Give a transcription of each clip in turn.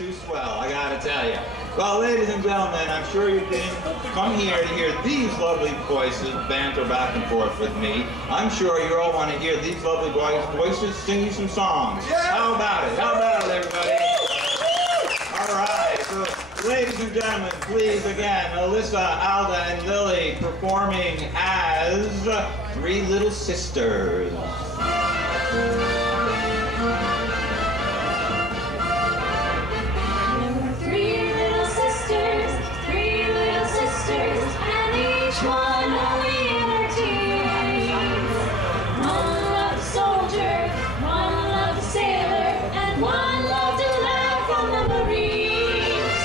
too swell, I gotta tell you. Well, ladies and gentlemen, I'm sure you've come here to hear these lovely voices banter back and forth with me. I'm sure you all want to hear these lovely voices sing you some songs. Yeah. How about it? How about it, everybody? All right. So, ladies and gentlemen, please again, Alyssa, Alda, and Lily performing as Three Little Sisters. One only in her teens. One loved the soldier, one loved the sailor, and one loved to laugh on the Marines.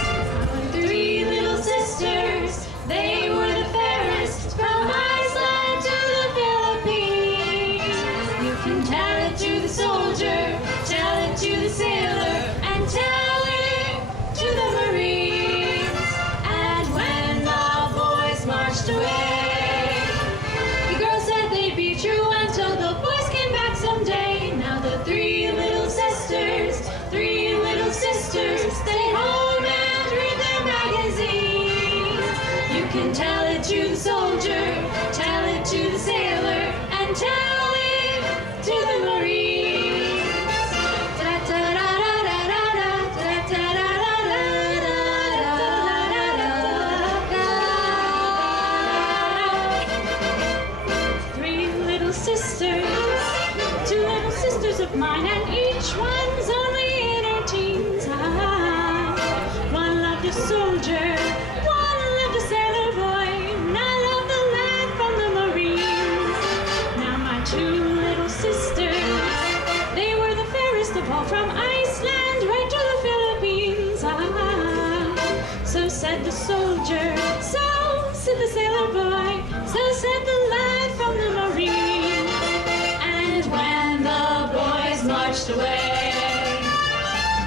Three little sisters, they were the fairest, from Iceland to the Philippines. You can tell it to the soldier, tell it to the sailor, and tell it to the Marines. And when the boys marched away, the girls said they'd be true until the boys came back someday. Now the three little sisters stay home and read their magazines. You can tell it to the soldier, tell it to the sailor, and tell it to the Marines. Two little sisters of mine, and each one's only in her teens. One loved a soldier, one loved a sailor boy, and I love the lad from the Marines. Now my two little sisters, they were the fairest of all, from Iceland right to the Philippines. So said the soldier, so said the sailor boy, so said the lad from the Marines. When the boys marched away,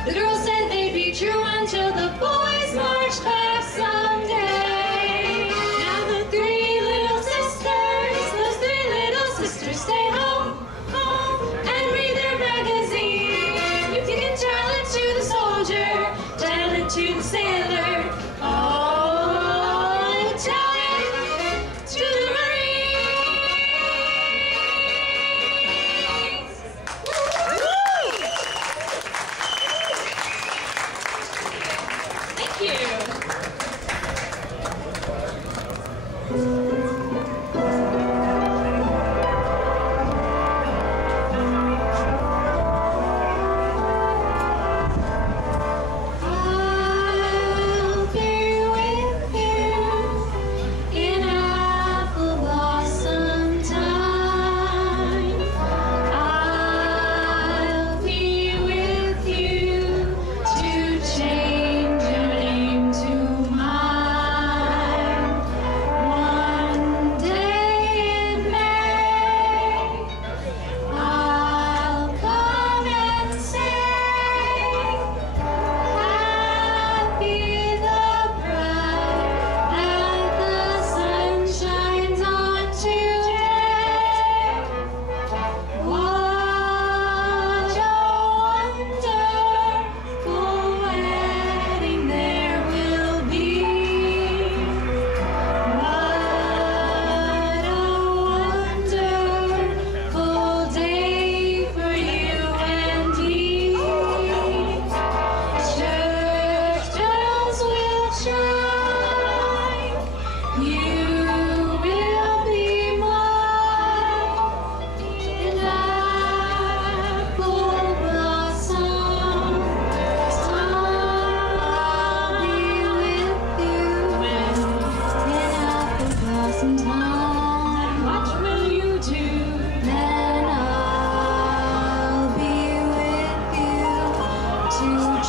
the girls said they'd be true until the boys marched back someday. Now the three little sisters, those three little sisters stay home and read their magazines. You can tell it to the soldier, tell it to the sailor, oh, tell it to the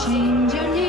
change your name.